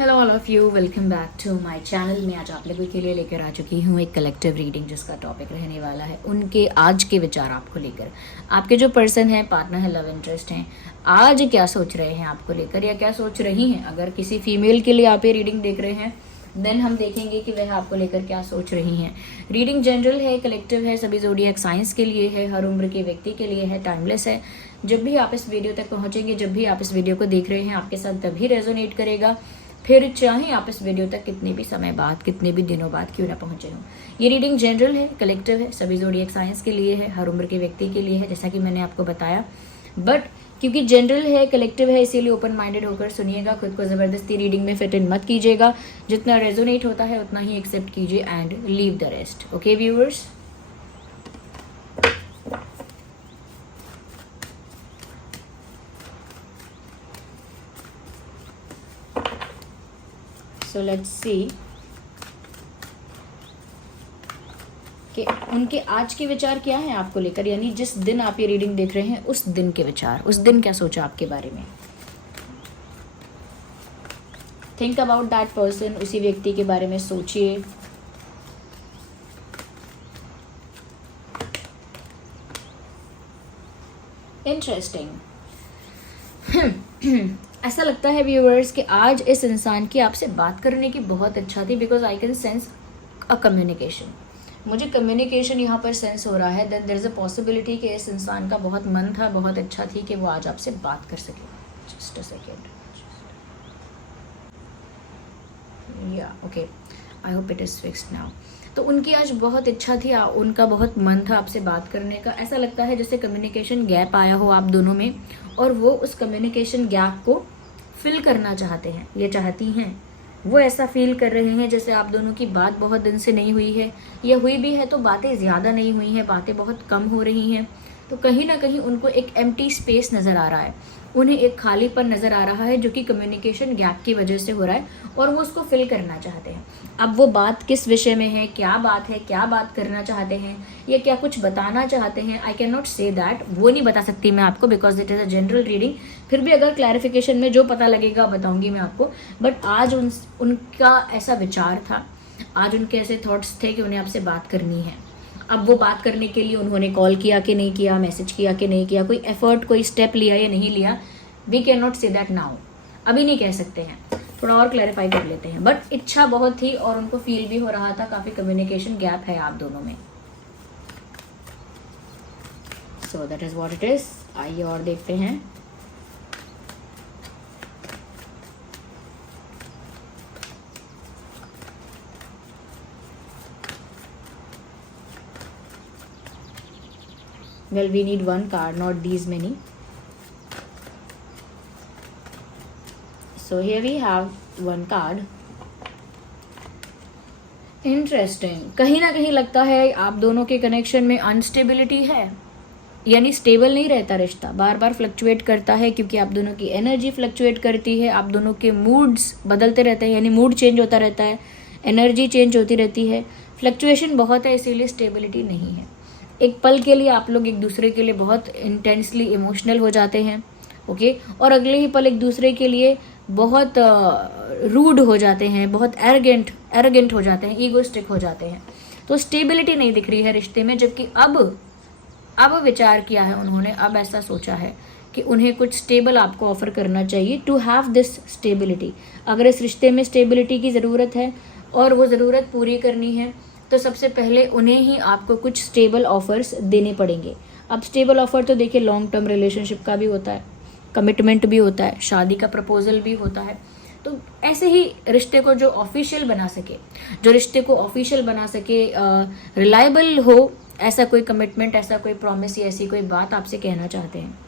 Hello all of you, welcome back to my channel. मैं आज आप लोगों के लिए लेकर आ चुकी हूँ एक कलेक्टिव रीडिंग, जिसका टॉपिक रहने वाला है उनके आज के विचार आपको लेकर। आपके जो पर्सन है, पार्टनर है, लव इंटरेस्ट हैं, आज क्या सोच रहे हैं आपको लेकर या क्या सोच रही हैं। अगर किसी फीमेल के लिए आप ये रीडिंग देख रहे हैं देन हम देखेंगे कि वह आपको लेकर क्या सोच रही हैं। रीडिंग जनरल है, कलेक्टिव है, सभी ज़ोडिएक साइंस के लिए है, हर उम्र के व्यक्ति के लिए है, टाइमलेस है। जब भी आप इस वीडियो तक पहुँचेंगे, जब भी आप इस वीडियो को देख रहे हैं, आपके साथ तभी रेजोनेट करेगा, फिर चाहे आप इस वीडियो तक कितने भी समय बाद, कितने भी दिनों बाद क्यों ना पहुंचे हों। ये रीडिंग जनरल है, कलेक्टिव है, सभी ज़ोडिएक साइंस के लिए है, हर उम्र के व्यक्ति के लिए है, जैसा कि मैंने आपको बताया। बट क्योंकि जनरल है, कलेक्टिव है, इसीलिए ओपन माइंडेड होकर सुनिएगा। खुद को ज़बरदस्ती रीडिंग में फिट इन मत कीजिएगा। जितना रेजोनेट होता है उतना ही एक्सेप्ट कीजिए and leave the rest. Okay viewers, so let's see कि उनके आज के विचार क्या हैं आपको लेकर, यानी जिस दिन आप ये रीडिंग देख रहे हैं उस दिन के विचार, उस दिन क्या सोचा आपके बारे में। थिंक अबाउट दैट पर्सन, उसी व्यक्ति के बारे में सोचिए। इंटरेस्टिंग। ऐसा लगता है व्यूअर्स कि आज इस इंसान की आपसे बात करने की बहुत इच्छा थी, because I can sense a communication. मुझे कम्युनिकेशन यहाँ पर सेंस हो रहा है that there is a possibility कि इस इंसान का बहुत मन था, बहुत इच्छा थी कि वो आज आपसे बात कर सके। जस्ट अ सेकेंड, या okay, I hope it is fixed now. तो उनकी आज बहुत इच्छा थी, उनका बहुत मन था आपसे बात करने का। ऐसा लगता है जैसे कम्युनिकेशन गैप आया हो आप दोनों में, और वो उस कम्युनिकेशन गैप को फिल करना चाहते हैं, ये चाहती हैं। वो ऐसा फील कर रहे हैं जैसे आप दोनों की बात बहुत दिन से नहीं हुई है, या हुई भी है तो बातें ज़्यादा नहीं हुई हैं, बातें बहुत कम हो रही हैं। तो कहीं ना कहीं उनको एक एम्प्टी स्पेस नज़र आ रहा है, उन्हें एक खालीपन नज़र आ रहा है जो कि कम्युनिकेशन गैप की वजह से हो रहा है, और वो उसको फिल करना चाहते हैं। अब वो बात किस विषय में है, क्या बात है, क्या बात करना चाहते हैं, या क्या कुछ बताना चाहते हैं, I can not say that, वो नहीं बता सकती मैं आपको, because it is a general reading. फिर भी अगर क्लैरिफिकेशन में जो पता लगेगा बताऊंगी मैं आपको। बट आज उनका ऐसा विचार था, आज उनके ऐसे थॉट्स थे कि उन्हें आपसे बात करनी है। अब वो बात करने के लिए उन्होंने कॉल किया कि नहीं किया, मैसेज किया कि नहीं किया, कोई एफर्ट, कोई स्टेप लिया या नहीं लिया, we cannot say that now, अभी नहीं कह सकते हैं, थोड़ा और क्लैरिफाई कर लेते हैं। बट इच्छा बहुत थी और उनको फील भी हो रहा था, काफ़ी कम्युनिकेशन गैप है आप दोनों में। So that is what it is. आइए और देखते हैं। Well, we need one card, not these many. So here we have one card. Interesting. कहीं ना कहीं लगता है आप दोनों के कनेक्शन में अनस्टेबिलिटी है, यानी स्टेबल नहीं रहता रिश्ता, बार बार फ्लक्चुएट करता है, क्योंकि आप दोनों की एनर्जी फ्लक्चुएट करती है, आप दोनों के मूड्स बदलते रहते हैं, यानी मूड चेंज होता रहता है, एनर्जी चेंज होती रहती है, फ्लक्चुएशन बहुत है, इसीलिए स्टेबिलिटी नहीं है। एक पल के लिए आप लोग एक दूसरे के लिए बहुत इंटेंसली इमोशनल हो जाते हैं, ओके, और अगले ही पल एक दूसरे के लिए बहुत रूड हो जाते हैं, बहुत एरोगेंट हो जाते हैं, ईगोस्टिक हो जाते हैं। तो स्टेबिलिटी नहीं दिख रही है रिश्ते में, जबकि अब विचार किया है उन्होंने, अब ऐसा सोचा है कि उन्हें कुछ स्टेबल आपको ऑफर करना चाहिए टू हैव दिस स्टेबिलिटी। अगर इस रिश्ते में स्टेबिलिटी की ज़रूरत है और वो ज़रूरत पूरी करनी है, तो सबसे पहले उन्हें ही आपको कुछ स्टेबल ऑफर्स देने पड़ेंगे। अब स्टेबल ऑफर तो देखिए लॉन्ग टर्म रिलेशनशिप का भी होता है, कमिटमेंट भी होता है, शादी का प्रपोजल भी होता है। तो ऐसे ही रिश्ते को जो ऑफिशियल बना सके, जो रिश्ते को ऑफिशियल बना सके, रिलायबल हो, ऐसा कोई कमिटमेंट, ऐसा कोई प्रॉमिस या ऐसी कोई बात आपसे कहना चाहते हैं,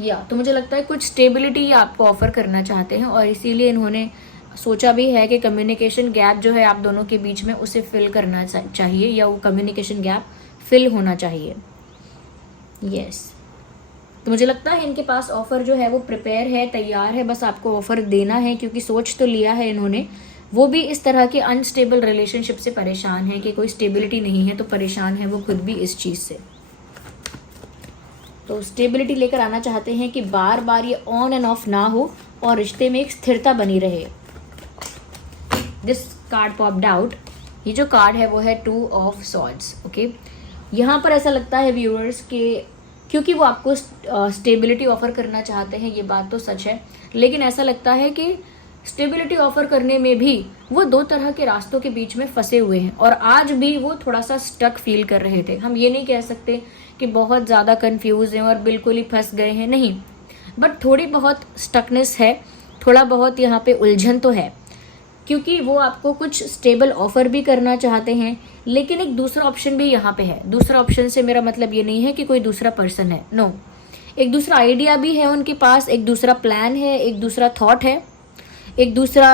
या तो मुझे लगता है कुछ स्टेबिलिटी आपको ऑफर करना चाहते हैं, और इसीलिए इन्होंने सोचा भी है कि कम्युनिकेशन गैप जो है आप दोनों के बीच में, उसे फिल करना चाहिए, या वो कम्युनिकेशन गैप फिल होना चाहिए। यस, तो मुझे लगता है इनके पास ऑफर जो है वो प्रिपेयर है, तैयार है, बस आपको ऑफर देना है, क्योंकि सोच तो लिया है इन्होंने। वो भी इस तरह के अनस्टेबल रिलेशनशिप से परेशान है कि कोई स्टेबिलिटी नहीं है, तो परेशान है वो खुद भी इस चीज़ से। तो स्टेबिलिटी लेकर आना चाहते हैं कि बार बार ये ऑन एंड ऑफ ना हो, और रिश्ते में एक स्थिरता बनी रहे। This card popped out. ये जो कार्ड है वो है 2 ऑफ सॉर्ड्स। ओके, यहाँ पर ऐसा लगता है व्यूअर्स के क्योंकि वो आपको स्टेबिलिटी ऑफर करना चाहते हैं, ये बात तो सच है, लेकिन ऐसा लगता है कि स्टेबिलिटी ऑफर करने में भी वो 2 तरह के रास्तों के बीच में फंसे हुए हैं और आज भी वो थोड़ा सा स्टक फील कर रहे थे। हम ये नहीं कह सकते कि बहुत ज़्यादा कंफ्यूज हैं और बिल्कुल ही फंस गए हैं, नहीं, बट थोड़ी बहुत स्टकनेस है, थोड़ा बहुत यहाँ पे उलझन तो है, क्योंकि वो आपको कुछ स्टेबल ऑफर भी करना चाहते हैं, लेकिन एक दूसरा ऑप्शन भी यहाँ पे है। दूसरा ऑप्शन से मेरा मतलब ये नहीं है कि कोई दूसरा पर्सन है, नो, एक दूसरा आइडिया भी है उनके पास, एक दूसरा प्लान है, एक दूसरा थॉट है, एक दूसरा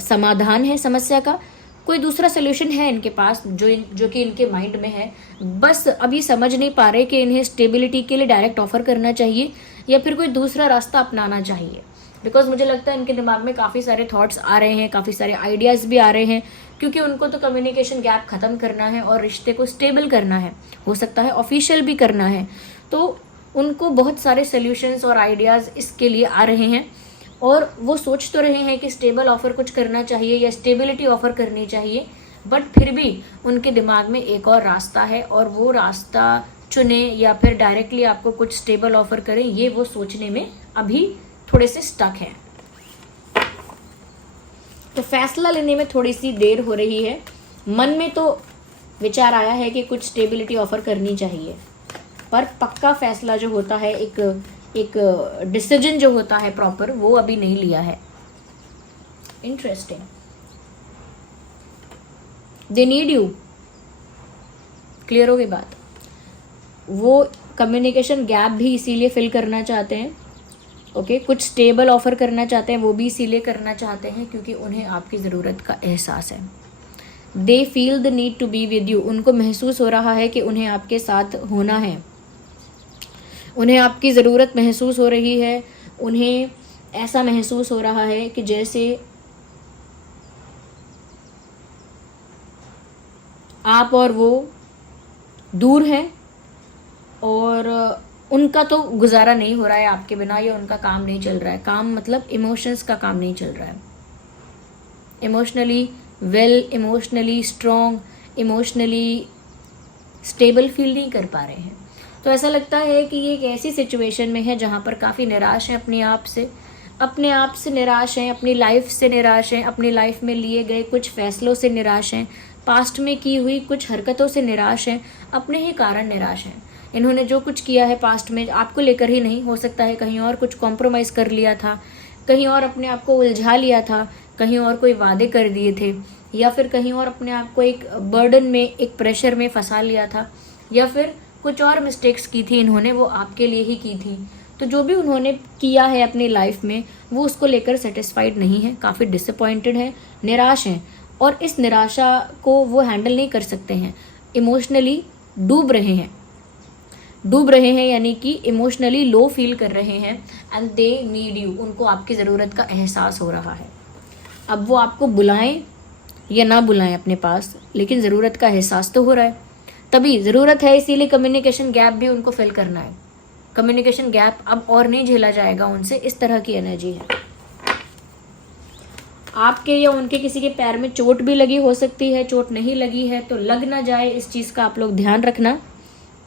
समाधान है समस्या का, कोई दूसरा सोल्यूशन है इनके पास जो कि इनके माइंड में है। बस अब ये समझ नहीं पा रहे कि इन्हें स्टेबिलिटी के लिए डायरेक्ट ऑफर करना चाहिए या फिर कोई दूसरा रास्ता अपनाना चाहिए। बिकॉज मुझे लगता है इनके दिमाग में काफ़ी सारे थॉट्स आ रहे हैं, काफ़ी सारे आइडियाज़ भी आ रहे हैं, क्योंकि उनको तो कम्युनिकेशन गैप ख़त्म करना है और रिश्ते को स्टेबल करना है, हो सकता है ऑफिशियल भी करना है। तो उनको बहुत सारे सोल्यूशंस और आइडियाज़ इसके लिए आ रहे हैं और वो सोच तो रहे हैं कि स्टेबल ऑफर कुछ करना चाहिए या स्टेबिलिटी ऑफर करनी चाहिए, बट फिर भी उनके दिमाग में एक और रास्ता है और वो रास्ता चुने या फिर डायरेक्टली आपको कुछ स्टेबल ऑफर करें, ये वो सोचने में अभी थोड़े से स्टक हैं। तो फैसला लेने में थोड़ी सी देर हो रही है। मन में तो विचार आया है कि कुछ स्टेबिलिटी ऑफर करनी चाहिए, पर पक्का फैसला जो होता है, एक डिसीजन जो होता है प्रॉपर, वो अभी नहीं लिया है। Interesting. They need you, clear हो गई बात। वो कम्युनिकेशन गैप भी इसीलिए फिल करना चाहते हैं। ओके, कुछ स्टेबल ऑफर करना चाहते हैं, वो भी इसीलिए करना चाहते हैं क्योंकि उन्हें आपकी ज़रूरत का एहसास है। They feel the need to be with you, उनको महसूस हो रहा है कि उन्हें आपके साथ होना है, उन्हें आपकी ज़रूरत महसूस हो रही है, उन्हें ऐसा महसूस हो रहा है कि जैसे आप और वो दूर हैं और उनका तो गुजारा नहीं हो रहा है आपके बिना, या उनका काम नहीं चल रहा है। काम मतलब इमोशंस का काम नहीं चल रहा है। Emotionally well, emotionally strong, emotionally stable feel नहीं कर पा रहे हैं। तो ऐसा लगता है कि ये एक ऐसी सिचुएशन में है जहाँ पर काफ़ी निराश हैं अपने आप से निराश हैं, अपनी लाइफ से निराश हैं, अपनी लाइफ में लिए गए कुछ फैसलों से निराश हैं, पास्ट में की हुई कुछ हरकतों से निराश हैं, अपने ही कारण निराश हैं। इन्होंने जो कुछ किया है पास्ट में, आपको लेकर ही नहीं, हो सकता है कहीं और कुछ कॉम्प्रोमाइज़ कर लिया था, कहीं और अपने आप को उलझा लिया था, कहीं और कोई वादे कर दिए थे, या फिर कहीं और अपने आप को एक बर्डन में, एक प्रेशर में फंसा लिया था, या फिर कुछ और मिस्टेक्स की थी इन्होंने, वो आपके लिए ही की थी। तो जो भी उन्होंने किया है अपनी लाइफ में, वो उसको लेकर सेटिस्फाइड नहीं है, काफ़ी डिसअपॉइंटेड है, निराश हैं, और इस निराशा को वो हैंडल नहीं कर सकते हैं। इमोशनली डूब रहे हैं, यानी कि इमोशनली लो फील कर रहे हैं। एंड दे नीड यू, उनको आपकी ज़रूरत का एहसास हो रहा है। अब वो आपको बुलाएं या ना बुलाएं अपने पास, लेकिन ज़रूरत का एहसास तो हो रहा है। तभी ज़रूरत है, इसीलिए कम्युनिकेशन गैप भी उनको फिल करना है। कम्युनिकेशन गैप अब और नहीं झेला जाएगा उनसे, इस तरह की एनर्जी है। आपके या उनके किसी के पैर में चोट भी लगी हो सकती है, चोट नहीं लगी है तो लग ना जाए, इस चीज़ का आप लोग ध्यान रखना।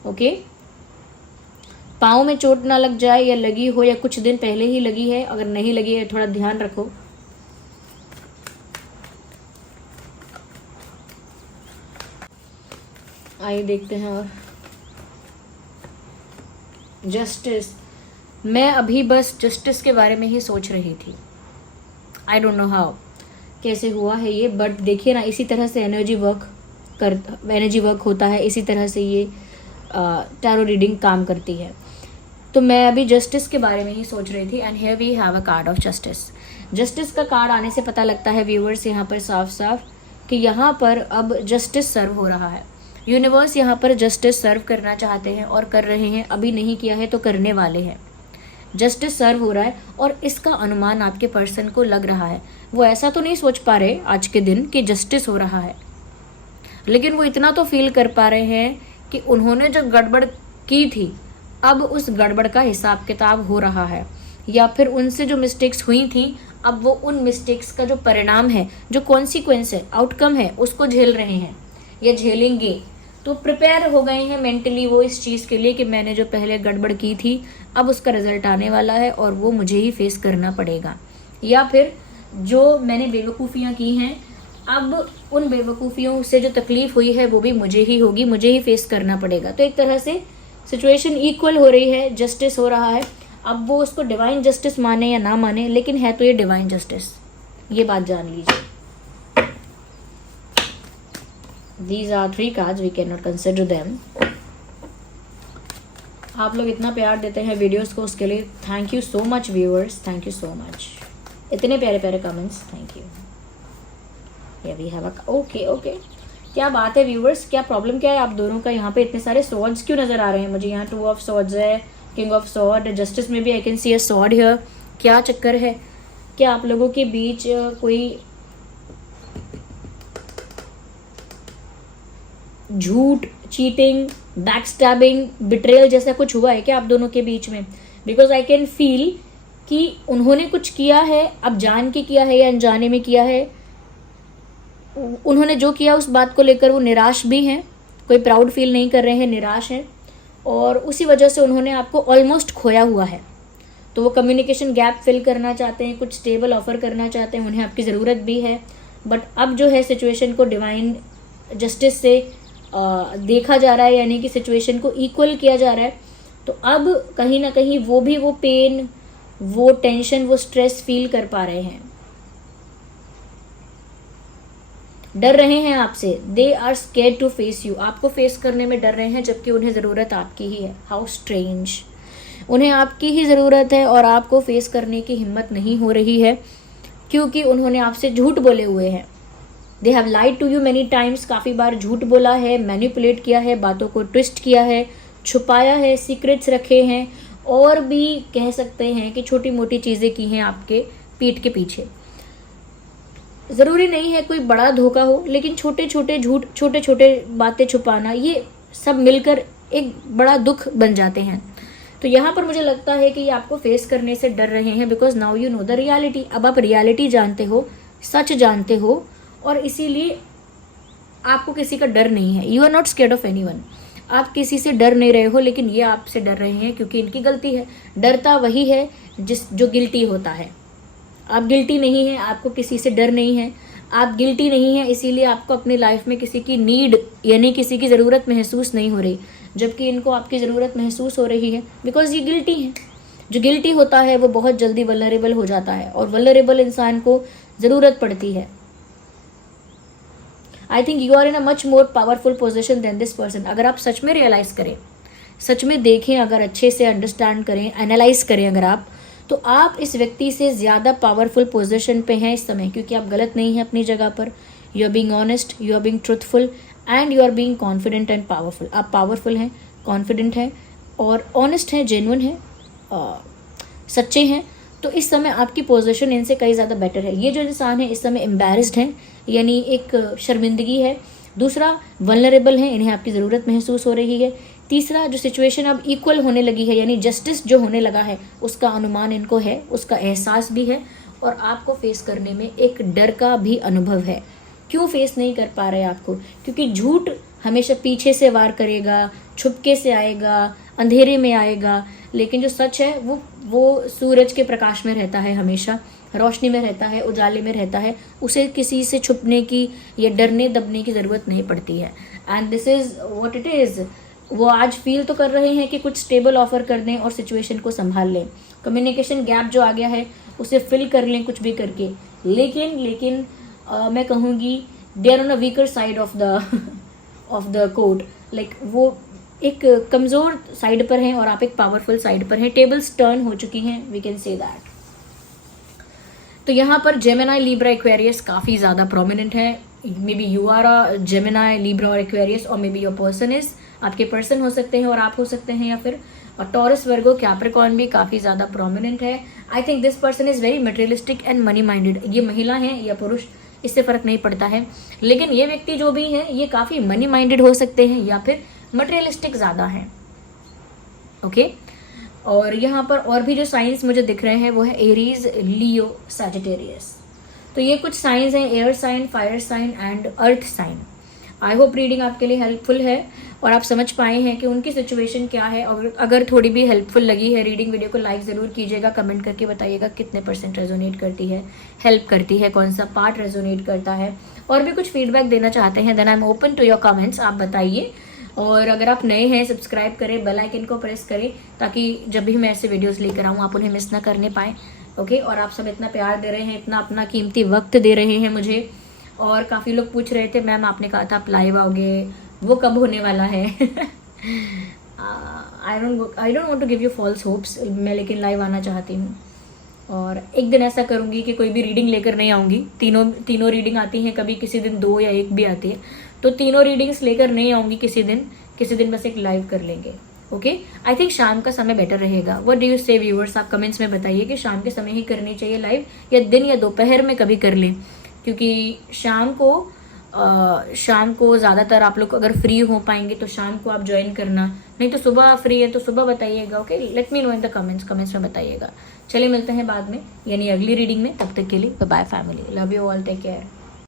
ओके, पाँव में चोट ना लग जाए, या लगी हो या कुछ दिन पहले ही लगी है, अगर नहीं लगी है थोड़ा ध्यान रखो। आइए देखते हैं। और जस्टिस, मैं अभी बस जस्टिस के बारे में ही सोच रही थी। आई डोंट नो हाउ, कैसे हुआ है ये, बट देखिए ना, इसी तरह से एनर्जी वर्क होता है, इसी तरह से ये टैरो रीडिंग काम करती है। तो मैं अभी जस्टिस के बारे में ही सोच रही थी। And here we have a card of justice. Justice का कार्ड आने से पता लगता है व्यूअर्स यहाँ पर साफ साफ कि यहाँ पर अब जस्टिस सर्व हो रहा है। यूनिवर्स यहाँ पर जस्टिस सर्व करना चाहते हैं और कर रहे हैं, अभी नहीं किया है तो करने वाले हैं। जस्टिस सर्व हो रहा है और इसका अनुमान आपके पर्सन को लग रहा है। वो ऐसा तो नहीं सोच पा रहे आज के दिन कि जस्टिस हो रहा है, लेकिन वो इतना तो फील कर पा रहे हैं कि उन्होंने जो गड़बड़ की थी, अब उस गड़बड़ का हिसाब किताब हो रहा है। या फिर उनसे जो मिस्टेक्स हुई थी, अब वो उन मिस्टेक्स का जो परिणाम है, जो कॉन्सिक्वेंस है, आउटकम है, उसको झेल रहे हैं या झेलेंगे। तो प्रिपेयर हो गए हैं मेंटली वो इस चीज़ के लिए कि मैंने जो पहले गड़बड़ की थी, अब उसका रिजल्ट आने वाला है और वो मुझे ही फेस करना पड़ेगा। या फिर जो मैंने बेवकूफ़ियाँ की हैं, अब उन बेवकूफ़ियों से जो तकलीफ हुई है वो भी मुझे ही होगी, मुझे ही फेस करना पड़ेगा। तो एक तरह से सिचुएशन इक्वल हो रही है, जस्टिस हो रहा है। अब वो उसको डिवाइन जस्टिस माने या ना माने, लेकिन है तो ये डिवाइन जस्टिस, ये बात जान लीजिए। These are 3 cards, we cannot consider them. आप लोग इतना प्यार देते हैं वीडियोस को, उसके लिए thank you so much viewers, thank you so much. इतने प्यारे प्यारे कमेंट्स, थैंक यू। या वी हैव ओके, क्या बात है व्यूअर्स, क्या प्रॉब्लम क्या है आप दोनों का? यहाँ पे इतने सारे स्वॉर्ड्स क्यों नजर आ रहे हैं मुझे? यहाँ 2 ऑफ स्वॉर्ड्स है, किंग ऑफ स्वॉर्ड, जस्टिस में भी I can see a sword here. क्या चक्कर है? क्या आप लोगों के बीच कोई झूठ, चीटिंग, बैकस्टैबिंग, बिट्रेयल जैसा कुछ हुआ है क्या आप दोनों के बीच में? बिकॉज आई कैन फील कि उन्होंने कुछ किया है, अब जान के किया है या अनजाने में किया है, उन्होंने जो किया उस बात को लेकर वो निराश भी हैं, कोई प्राउड फील नहीं कर रहे हैं, निराश हैं, और उसी वजह से उन्होंने आपको ऑलमोस्ट खोया हुआ है। तो वो कम्युनिकेशन गैप फिल करना चाहते हैं, कुछ स्टेबल ऑफर करना चाहते हैं, उन्हें आपकी ज़रूरत भी है। बट अब जो है सिचुएशन को डिवाइन जस्टिस से देखा जा रहा है, यानी कि सिचुएशन को इक्वल किया जा रहा है। तो अब कहीं ना कहीं वो भी वो पेन, वो टेंशन, वो स्ट्रेस फील कर पा रहे हैं, डर रहे हैं आपसे। They are scared to face you, आपको फेस करने में डर रहे हैं, जबकि उन्हें ज़रूरत आपकी ही है। हाउ स्ट्रेंज, उन्हें आपकी ही ज़रूरत है और आपको फेस करने की हिम्मत नहीं हो रही है, क्योंकि उन्होंने आपसे झूठ बोले हुए हैं। They have lied to you many times, काफ़ी बार झूठ बोला है, मैनिपुलेट किया है, बातों को ट्विस्ट किया है, छुपाया है, सीक्रेट्स रखे हैं, और भी कह सकते हैं कि छोटी मोटी चीज़ें की हैं आपके पीठ के पीछे। ज़रूरी नहीं है कोई बड़ा धोखा हो, लेकिन छोटे छोटे झूठ, छोटे छोटे बातें छुपाना, ये सब मिलकर एक बड़ा दुख बन जाते हैं। तो यहाँ पर मुझे लगता है कि ये आपको फेस करने से डर रहे हैं, because now you know the reality. अब आप रियलिटी जानते हो, सच जानते हो, और इसीलिए आपको किसी का डर नहीं है। You are not scared of anyone, आप किसी से डर नहीं रहे हो, लेकिन ये आपसे डर रहे हैं क्योंकि इनकी गलती है। डरता वही है जो गिल्टी होता है। आप गिल्टी नहीं हैं, आपको किसी से डर नहीं है, आप गिल्टी नहीं हैं, इसीलिए आपको अपनी लाइफ में किसी की नीड यानी किसी की ज़रूरत महसूस नहीं हो रही, जबकि इनको आपकी ज़रूरत महसूस हो रही है, बिकॉज ये गिल्टी है। जो गिल्टी होता है वो बहुत जल्दी वल्नरेबल हो जाता है, और वल्नरेबल इंसान को ज़रूरत पड़ती है। I think you are in a much more powerful position than this person. अगर आप सच में रियलाइज करें, सच में देखें, अगर अच्छे से अंडरस्टैंड करें, एनालाइज करें अगर आप, तो आप इस व्यक्ति से ज़्यादा पावरफुल पोजीशन पे हैं इस समय, क्योंकि आप गलत नहीं हैं अपनी जगह पर। You are being honest, you are being truthful, and you are being confident and powerful. आप पावरफुल हैं, कॉन्फिडेंट हैं, और ऑनेस्ट हैं, जेन्युइन हैं, सच्चे हैं। तो इस समय आपकी पोजीशन इनसे कई ज़्यादा बेटर है। ये जो इंसान है इस समय एम्बैरेस्ड हैं, यानी एक शर्मिंदगी है। दूसरा, वल्नरेबल हैं, इन्हें आपकी ज़रूरत महसूस हो रही है। तीसरा, जो सिचुएशन अब इक्वल होने लगी है, यानी जस्टिस जो होने लगा है, उसका अनुमान इनको है, उसका एहसास भी है, और आपको फेस करने में एक डर का भी अनुभव है। क्यों फेस नहीं कर पा रहे आपको? क्योंकि झूठ हमेशा पीछे से वार करेगा, छुपके से आएगा, अंधेरे में आएगा, लेकिन जो सच है वो सूरज के प्रकाश में रहता है, हमेशा रोशनी में रहता है, उजाले में रहता है। उसे किसी से छुपने की या डरने दबने की ज़रूरत नहीं पड़ती है। And this is what it is. वो आज फील तो कर रहे हैं कि कुछ स्टेबल ऑफर कर दें और सिचुएशन को संभाल लें, कम्युनिकेशन गैप जो आ गया है उसे फिल कर लें कुछ भी करके, लेकिन मैं कहूँगी they are on a weaker side of the court. Like वो एक कमज़ोर साइड पर हैं और आप एक पावरफुल साइड पर हैं। टेबल्स टर्न हो चुकी हैं, वी कैन से दैट। तो यहाँ पर जेमिनाई, लिब्रा, एक्वेरियस काफ़ी ज़्यादा प्रोमिनेंट है। Maybe you are a Gemini, Libra और एक्वेरियस, और maybe your person is, आपके पर्सन हो सकते हैं और आप हो सकते हैं, या फिर टॉरस, वर्गो, कैप्रिकॉर्न भी काफ़ी ज़्यादा प्रोमिनेंट है। I think this person is very materialistic and money minded. ये महिला हैं या पुरुष, इससे फ़र्क नहीं पड़ता है, लेकिन ये व्यक्ति जो भी हैं ये काफ़ी मनी माइंडेड हो सकते हैं या फिर मटेरियलिस्टिक ज़्यादा हैं। ओके, और यहाँ पर और भी जो साइंस मुझे दिख रहे हैं वो है एरीज, लियो, सैजिटेरियस। तो ये कुछ साइंस हैं, air sign, fire sign and earth sign. I hope reading आपके लिए हेल्पफुल है और आप समझ पाए हैं कि उनकी सिचुएशन क्या है। और अगर थोड़ी भी हेल्पफुल लगी है रीडिंग, वीडियो को लाइक ज़रूर कीजिएगा, कमेंट करके बताइएगा कितने % रेजोनेट करती है, हेल्प करती है, कौन सा पार्ट रेजोनेट करता है। और भी कुछ फीडबैक देना चाहते हैं then I am open to your comments, आप बताइए। और अगर आप नए हैं सब्सक्राइब करें, बेल आइकन को प्रेस करें ताकि जब भी मैं ऐसे वीडियोस लेकर आऊँ आप उन्हें मिस ना करने पाएँ। ओके, और आप सब इतना प्यार दे रहे हैं, इतना अपना कीमती वक्त दे रहे हैं मुझे। और काफ़ी लोग पूछ रहे थे मैम आपने कहा था आप लाइव आओगे, वो कब होने वाला है? I don't want to give you false hopes, मैं लेकिन लाइव आना चाहती हूँ। और एक दिन ऐसा करूँगी कि कोई भी रीडिंग लेकर नहीं आऊँगी। तीनों रीडिंग आती हैं, कभी किसी दिन 2 या 1 भी आती है, तो तीनों रीडिंग्स लेकर नहीं आऊँगी किसी दिन बस एक लाइव कर लेंगे। ओके, आई थिंक शाम का समय बेटर रहेगा। व्हाट डू यू से व्यूअर्स, आप कमेंट्स में बताइए कि शाम के समय ही करनी चाहिए लाइव या दिन या दोपहर में कभी कर लें, क्योंकि शाम को ज़्यादातर आप लोग अगर फ्री हो पाएंगे तो शाम को आप ज्वाइन करना, नहीं तो सुबह फ्री है तो सुबह बताइएगा। Okay, let me know in the comments में बताइएगा। चलिए मिलते हैं बाद में यानी अगली रीडिंग में, तब तक के लिए bye bye family, love you all, take care.